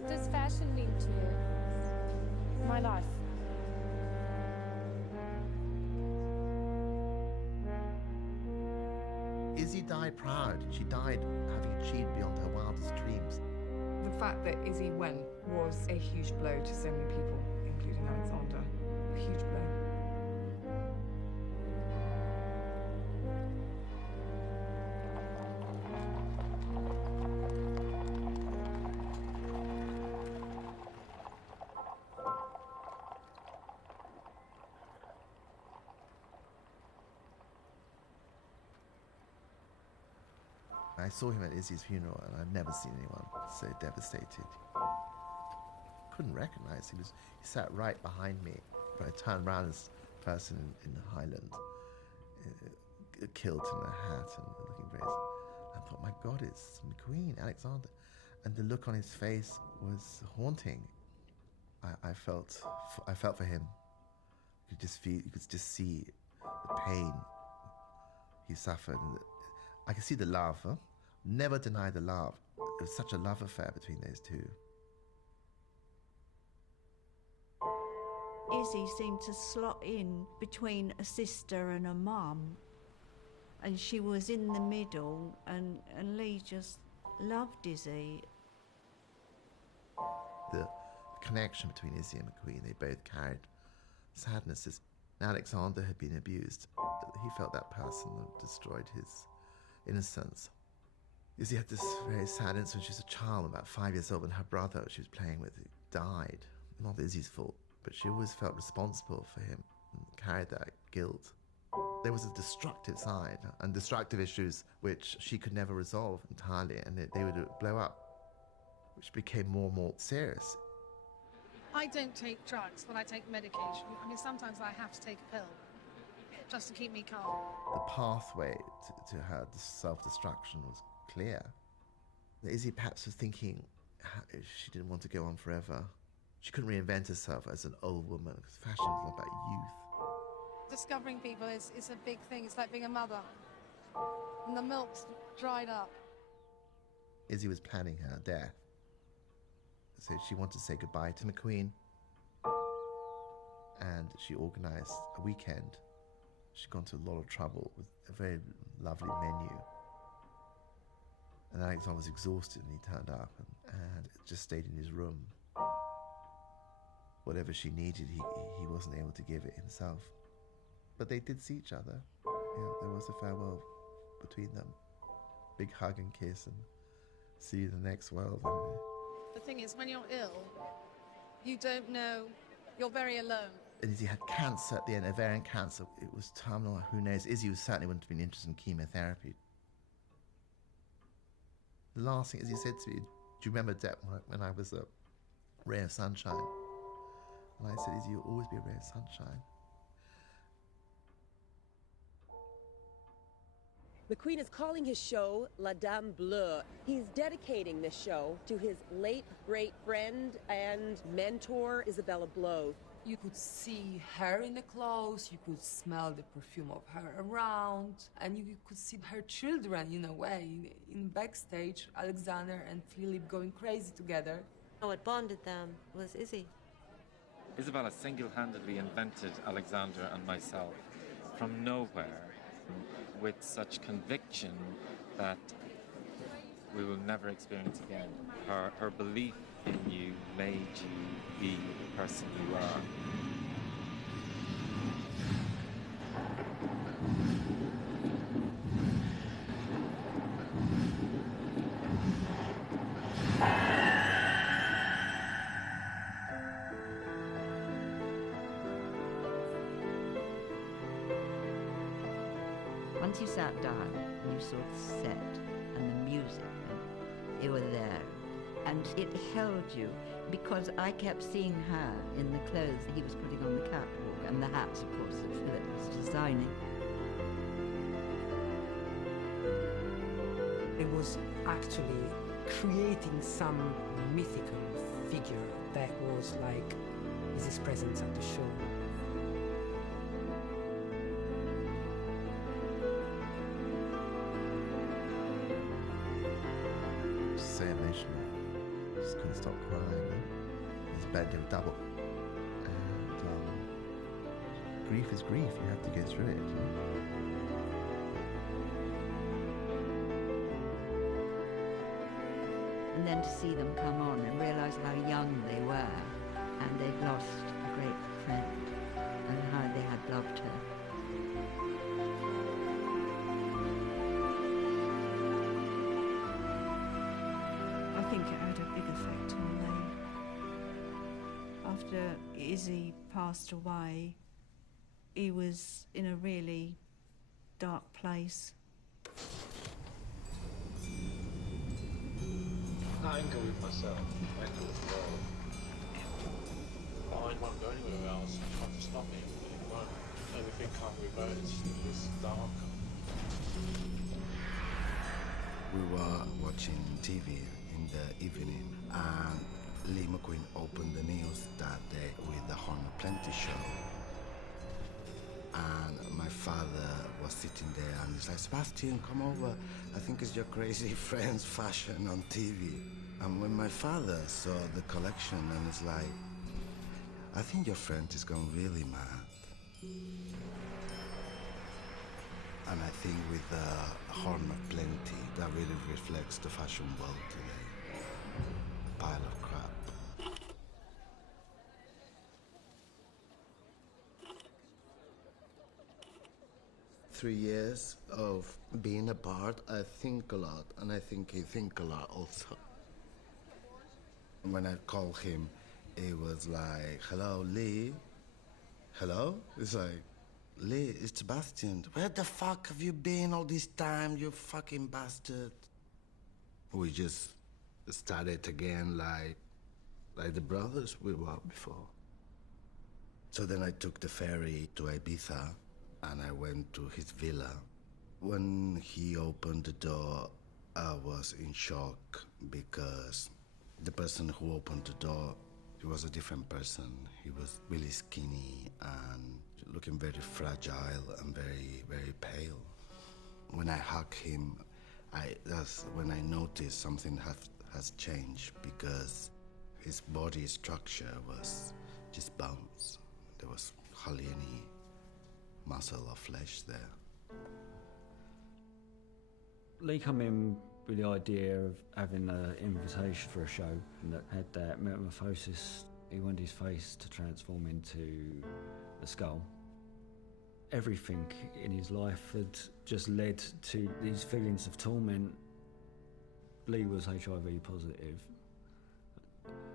What does fashion mean to you? My life. Izzy died proud. She died having achieved beyond her wildest dreams. The fact that Izzy went was a huge blow to so many people, including Alexander. A huge blow. I saw him at Izzy's funeral, and I've never seen anyone so devastated. Couldn't recognize him. He sat right behind me. But I turned around, this person in the Highland, a kilt and a hat and looking very... I thought, my God, it's McQueen, Alexander. And the look on his face was haunting. I felt for him. You could just feel, you could just see the pain he suffered. And I could see the love. Huh? Never denied the love. It was such a love affair between those two. Izzy seemed to slot in between a sister and a mum, and she was in the middle, and Lee just loved Izzy. The connection between Izzy and McQueen, they both carried sadnesses. Alexander had been abused. He felt that person had destroyed his innocence. Izzy had this very sad incident when she was a child, about 5 years old, and her brother she was playing with died. Not Izzy's fault, but she always felt responsible for him and carried that guilt. There was a destructive side and destructive issues which she could never resolve entirely, and they would blow up, which became more and more serious. I don't take drugs, but I take medication. I mean, sometimes I have to take a pill just to keep me calm. The pathway to her self-destruction was clear. Izzy perhaps was thinking she didn't want to go on forever. She couldn't reinvent herself as an old woman, because fashion was all about youth. Discovering people is a big thing. It's like being a mother. And the milk's dried up. Izzy was planning her death. So she wanted to say goodbye to McQueen. And she organised a weekend. She'd gone to a lot of trouble with a very lovely menu. And Alexander was exhausted, and he turned up and just stayed in his room. Whatever she needed, he wasn't able to give it himself. But they did see each other. Yeah, there was a farewell between them. Big hug and kiss, and see you in the next world. The thing is, when you're ill, you don't know, you're very alone. And Izzy had cancer at the end, ovarian cancer. It was terminal, who knows. Izzy certainly wouldn't have been interested in chemotherapy. The last thing Izzy said to me, do you remember, Deb, when I was a ray of sunshine? And I said, Izzy, you'll always be a ray of sunshine. McQueen is calling his show La Dame Bleue. He's dedicating this show to his late great friend and mentor, Isabella Blow. You could see her in the clothes, you could smell the perfume of her around, and you could see her children, in a way, in backstage, Alexander and Philip going crazy together. What bonded them was Izzy. Isabella single-handedly invented Alexander and myself from nowhere, with such conviction that we will never experience again. Her belief in you made you be the person you are. Once you sat down and you saw the set and the music, and you were there. And it held you because I kept seeing her in the clothes that he was putting on the catwalk, and the hats, of course, that Philip was designing. It was actually creating some mythical figure that was like his presence at the show. So emotional, just couldn't stop crying. He's bent him double. And grief is grief. You have to get through it. And then to see them come on and realise how young they were, and they'd lost a great friend, and how they had loved her. I think it had a big effect on Lee. After Izzy passed away, he was in a really dark place. Anger with myself, anger with the world. I won't go anywhere else. Trying to stop me, but it won't. Everything can't reverse in this dark. We were watching TV in the evening, and Lee McQueen opened the news that day with the Horn of Plenty show. And my father was sitting there, and he's like, Sebastian, come over. I think it's your crazy friend's fashion on TV. And when my father saw the collection, and it's like, I think your friend is gone really mad. And I think with the Horn of Plenty, that really reflects the fashion world today. A pile of crap. 3 years of being apart, I think a lot, and I think he thinks a lot also. When I called him, it was like, hello, Lee? Hello? It's like, Lee, it's Sebastian. Where the fuck have you been all this time, you fucking bastard? We just started again like the brothers we were before. So then I took the ferry to Ibiza, and I went to his villa. When he opened the door, I was in shock because the person who opened the door, he was a different person. He was really skinny and looking very fragile and very, very pale. When I hugged him, that's when I noticed something has changed, because his body structure was just bones. There was hardly any muscle or flesh there. Lee come in with the idea of having an invitation for a show that had that metamorphosis. He wanted his face to transform into the skull. Everything in his life had just led to these feelings of torment. Lee was HIV positive.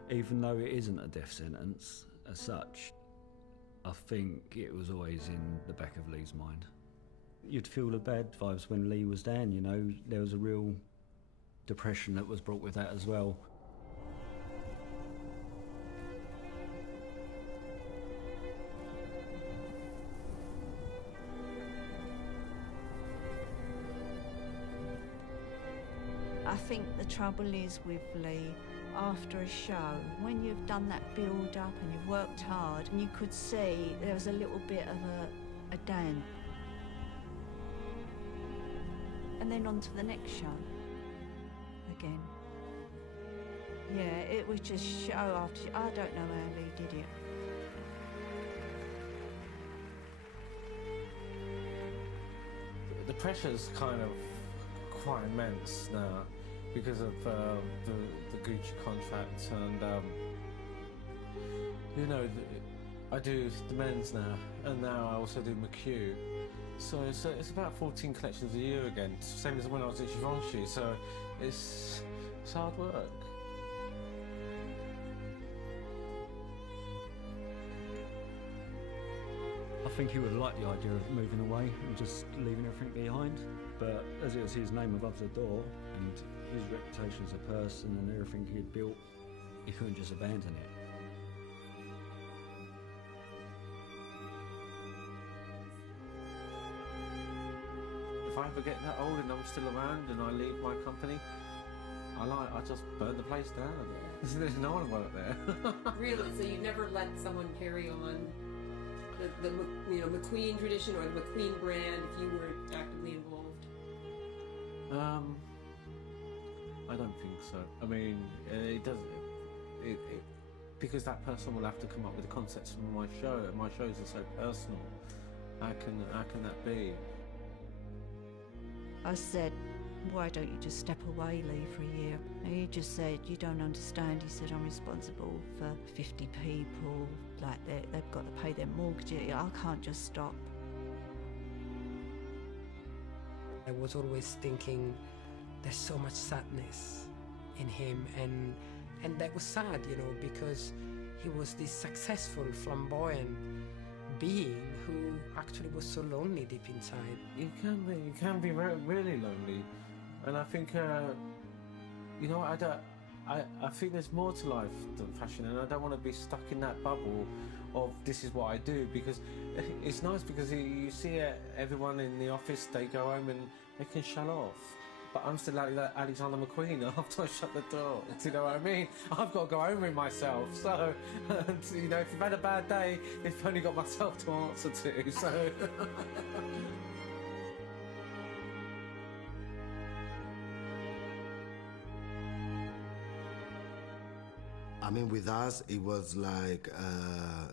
Even though it isn't a death sentence as such, I think it was always in the back of Lee's mind. You'd feel the bad vibes when Lee was down, you know. There was a real depression that was brought with that as well. I think the trouble is with Lee, after a show, when you've done that build-up and you've worked hard, and you could see there was a little bit of a damp. And then on to the next show again. Yeah, it was just show after show. I don't know how Lee did it. The pressure's kind of quite immense now because of the Gucci contract, and you know, I do the men's now, and now I also do McHugh. So it's about 14 collections a year again, same as when I was at Givenchy. So it's hard work. I think he would have liked the idea of moving away and just leaving everything behind. But as it was his name above the door and his reputation as a person and everything he had built, he couldn't just abandon it. If I ever get that old and I'm still around and I leave my company, I just burn the place down. There's no one work there. Really? So you never let someone carry on the McQueen tradition or the McQueen brand if you weren't actively involved? I don't think so. I mean, it does. Because that person will have to come up with the concepts for my show. My shows are so personal. How can that be? I said, why don't you just step away, Lee, for a year? And he just said, you don't understand. He said, I'm responsible for 50 people. Like, they've got to pay their mortgage. I can't just stop. I was always thinking, there's so much sadness in him, and that was sad, you know, because he was this successful, flamboyant being who actually was so lonely deep inside. You can be really lonely, and I think you know, I think there's more to life than fashion, and I don't want to be stuck in that bubble of this is what I do, because it's nice because you see everyone in the office, they go home and they can shut off. But I'm still like that Alexander McQueen after I shut the door. Do you know what I mean? I've got to go home with myself. So, you know, if you've had a bad day, you've only got myself to answer to. So. I mean, with us, it was like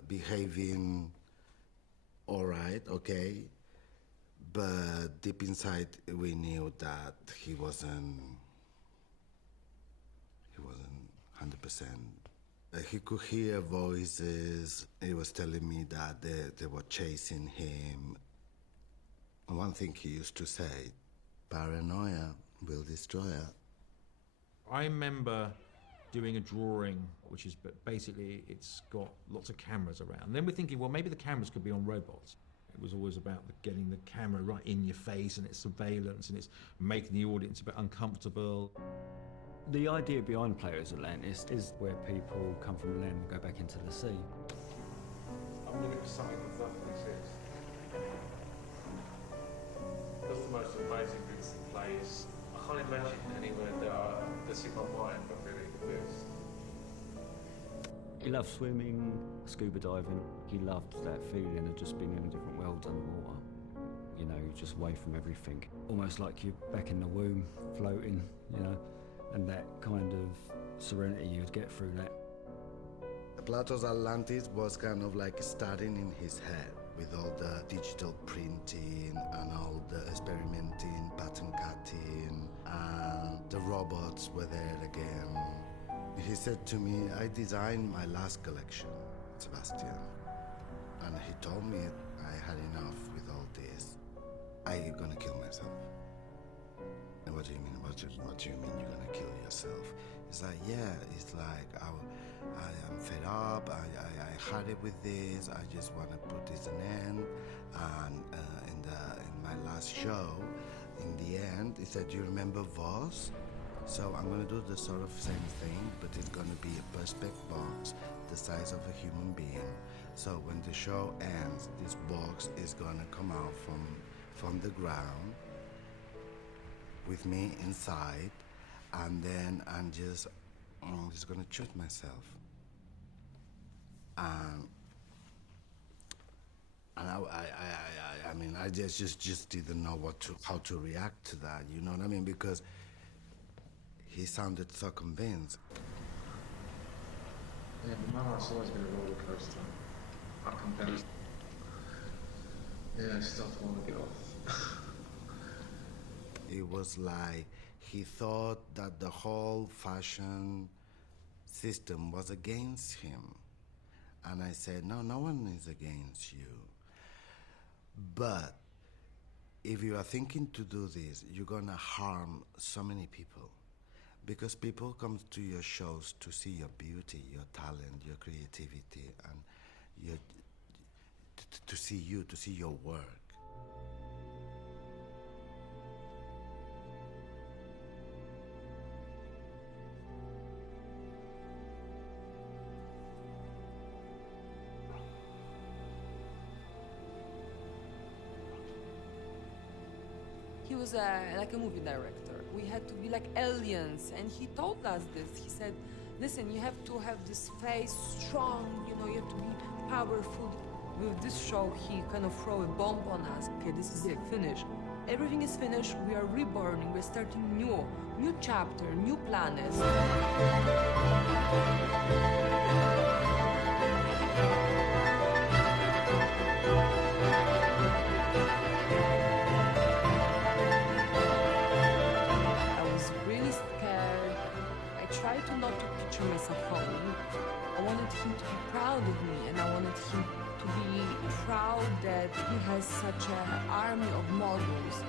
behaving all right, okay, but deep inside, we knew that he wasn't 100%. He could hear voices. He was telling me that they were chasing him. One thing he used to say, paranoia will destroy us. I remember doing a drawing, which is basically it's got lots of cameras around. And then we're thinking, well, maybe the cameras could be on robots. It was always about getting the camera right in your face, and it's surveillance, and it's making the audience a bit uncomfortable. The idea behind Plato's Atlantis is where people come from the land and go back into the sea. I'm looking for something that doesn't exist. That's the most amazing recent place. I can't imagine anywhere that's in my mind but really exists. He loved swimming, scuba diving. He loved that feeling of just being in a different world underwater. You know, just away from everything. Almost like you're back in the womb, floating, you know, and that kind of serenity you'd get through that. Plato's Atlantis was kind of like starting in his head with all the digital printing and all the experimenting, pattern cutting, and the robots were there again. He said to me, I designed my last collection, Sebastian. And he told me I had enough with all this. I'm gonna kill myself. And what do you mean? What do you mean you're gonna kill yourself? It's like, yeah, it's like I am fed up, I had it with this, I just wanna put this an end. And in my last show, in the end, he said, do you remember Voss? So I'm gonna do the sort of same thing, but it's gonna be a perspex box the size of a human being. So when the show ends, this box is gonna come out from the ground with me inside, and then I'm just gonna shoot myself. And I mean, I just didn't know how to react to that. You know what I mean? Because he sounded so convinced. Yeah, my life's always been a roller coaster, up and down. Yeah, I still don't want to get off. It was like he thought that the whole fashion system was against him. And I said, no, no one is against you. But if you are thinking to do this, you're gonna harm so many people. Because people come to your shows to see your beauty, your talent, your creativity, and to see you, to see your work. He was like a movie director. We had to be like aliens, and he told us this. He said, listen, you have to have this face strong, you know, you have to be powerful. With this show, he kind of throw a bomb on us. Okay, this is the finish. Everything is finished. We are reborn. We're starting new chapter, new planet. I was really scared. I tried to not to picture myself falling. I wanted him to be proud of me, and I wanted him to be proud that he has such an army of models.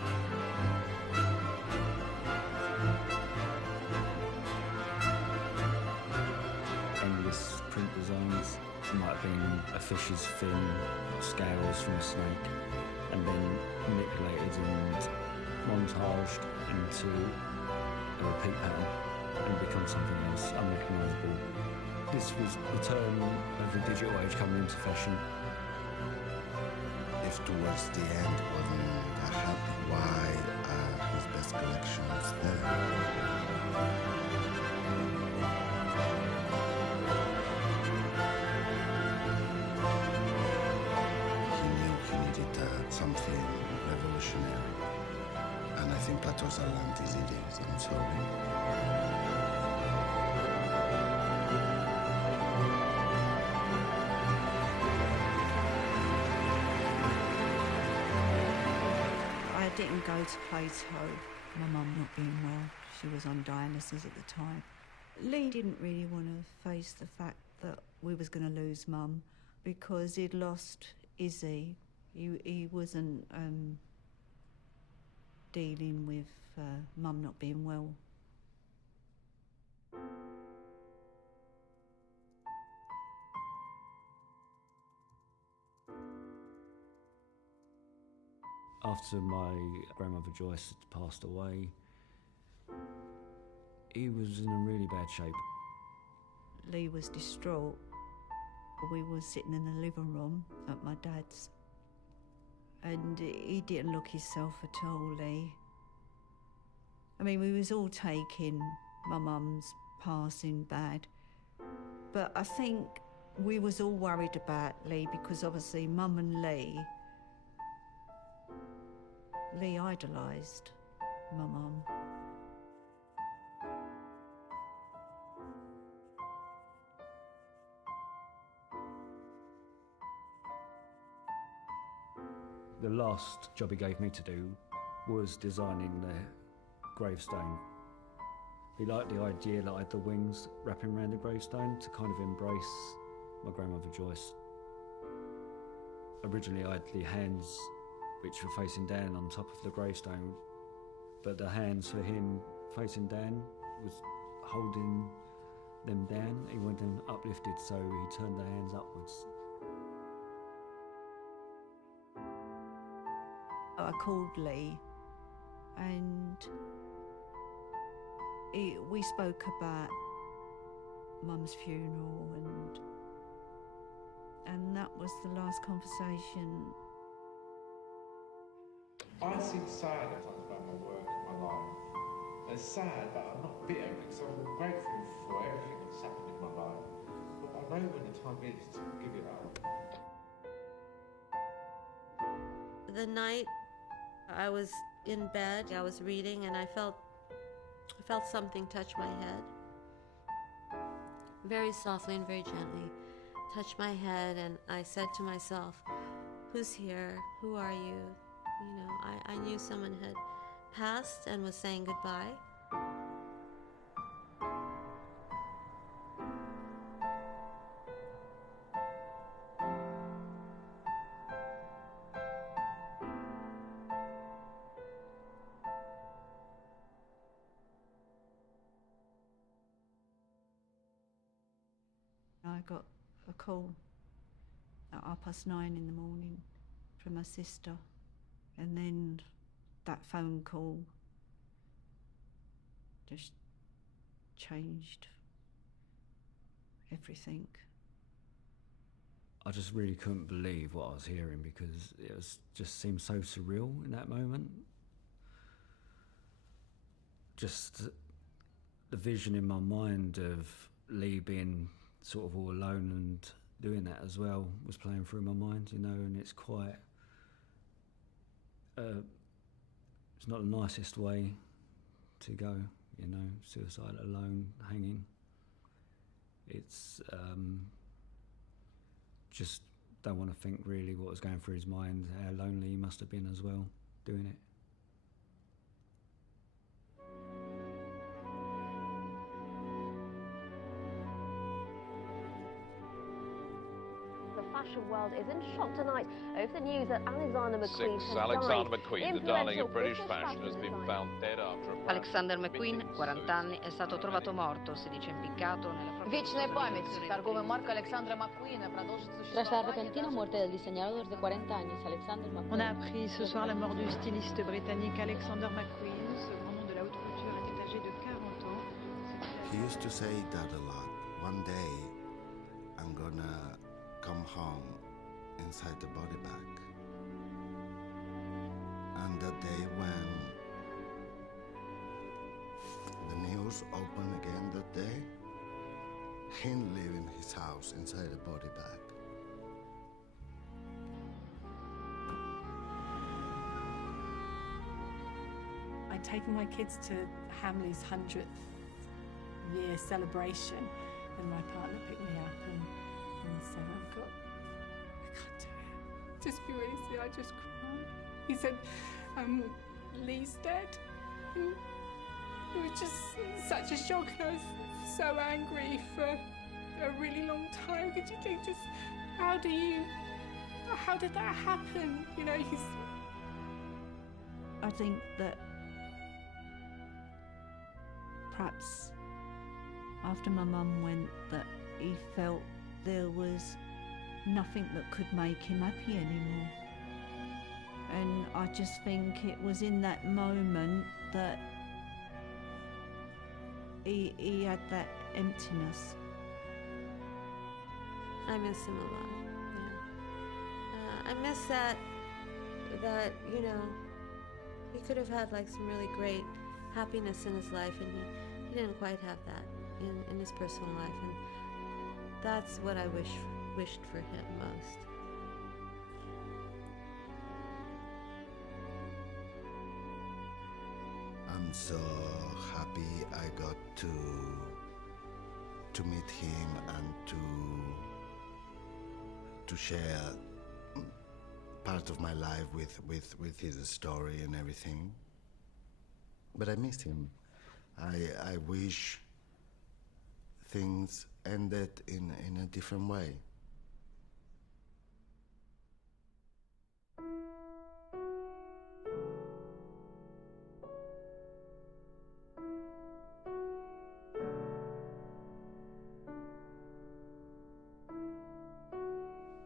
Endless print designs. It might have been a fish's fin, scales from a snake, and then manipulated and montaged into a repeat pattern and become something else unrecognisable. This was the turn of the digital age coming into fashion. If towards the end wasn't happy, why his best collection was there? Something revolutionary. And I think Plato's Atlantis it is, I'm sorry. I didn't go to Plato, my mum not being well. She was on dialysis at the time. Lee didn't really want to face the fact that we was going to lose Mum because he'd lost Izzy. He wasn't dealing with Mum not being well. After my grandmother Joyce had passed away, he was in a really bad shape. Lee was distraught. We were sitting in the living room at my dad's, and he didn't look himself at all, Lee. I mean, we was all taking my mum's passing bad, but I think we was all worried about Lee because obviously Mum and Lee idolised my mum. The last job he gave me to do was designing the gravestone. He liked the idea that I had the wings wrapping around the gravestone to kind of embrace my grandmother Joyce. Originally I had the hands which were facing down on top of the gravestone, but the hands for him facing down was holding them down. He wanted them uplifted, so he turned the hands upwards. I called Lee and we spoke about Mum's funeral and that was the last conversation. I seem sad at times about my work and my life. It's sad, but I'm not bitter because I'm grateful for everything that's happened in my life. But I know when the time is to give it up. The night I was in bed, I was reading, and I felt something touch my head. Very softly and very gently touch my head, and I said to myself, who's here? Who are you? You know, I knew someone had passed and was saying goodbye. I got a call at 9:30 in the morning from my sister, and then that phone call just changed everything. I just really couldn't believe what I was hearing because it just seemed so surreal in that moment. Just the vision in my mind of Lee being sort of all alone and doing that as well was playing through my mind, you know, and it's quite... it's not the nicest way to go, you know, suicide alone, hanging. It's just don't want to think really what was going through his mind, how lonely he must have been as well doing it. The fashion world is in shock tonight over the news that Alexander McQueen has Alexander died. McQueen, the darling of British fashion, has been found dead after a... Alexander McQueen, 40 anni, è stato trovato morto, si dice impiccato nella propria... Вечная память. Торговая марка Александра Маккуина продолжит существовать. Tras la repentina muerte del diseñador de 40 años, Alexander McQueen. On a appris ce soir la mort du styliste britannique Alexander McQueen. Ce grand nom de la haute couture était âgé de 40 ans. He used to say that a lot. One day, I'm gonna come home inside the body bag. And that day when the news opened again that day, him leaving his house inside a body bag. I'd taken my kids to Hamley's 100th year celebration, and my partner picked me up and said, I can't do it. Just be really silly, I just cried. He said, Lee's dead. And it was just such a shock, and I was so angry for a really long time. Could you think, just how did that happen? You know, I think that perhaps after my mum went, that he felt there was nothing that could make him happy anymore. And I just think it was in that moment that he had that emptiness. I miss him a lot, yeah. I miss that, you know, he could have had like some really great happiness in his life, and he didn't quite have that in his personal life, and that's what I wished for him most. I'm so happy I got to meet him and to share part of my life with his story and everything. But I missed him. I wish things ended in a different way.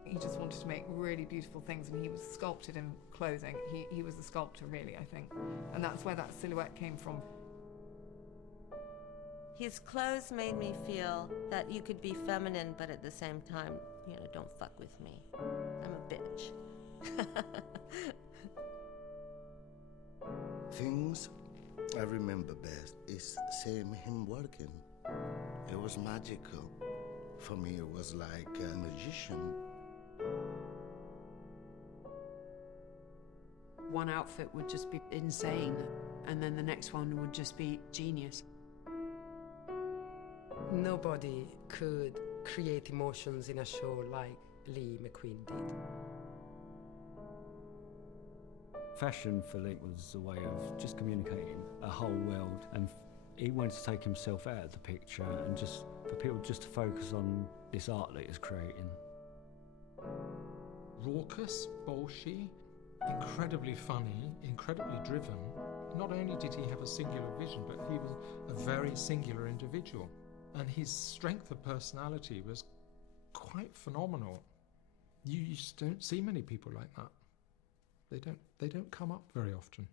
He just wanted to make really beautiful things, and he was sculpted in clothing. He was a sculptor, really, I think. And that's where that silhouette came from. His clothes made me feel that you could be feminine, but at the same time, you know, don't fuck with me. I'm a bitch. Things I remember best is seeing him working. It was magical. For me, it was like a magician. One outfit would just be insane, and then the next one would just be genius. Nobody could create emotions in a show like Lee McQueen did. Fashion for Link was a way of just communicating a whole world, and he wanted to take himself out of the picture and just for people just to focus on this art that he's creating. Raucous, bolshy, incredibly funny, incredibly driven. Not only did he have a singular vision, but he was a very singular individual. And his strength of personality was quite phenomenal. You just don't see many people like that. They don't come up very often.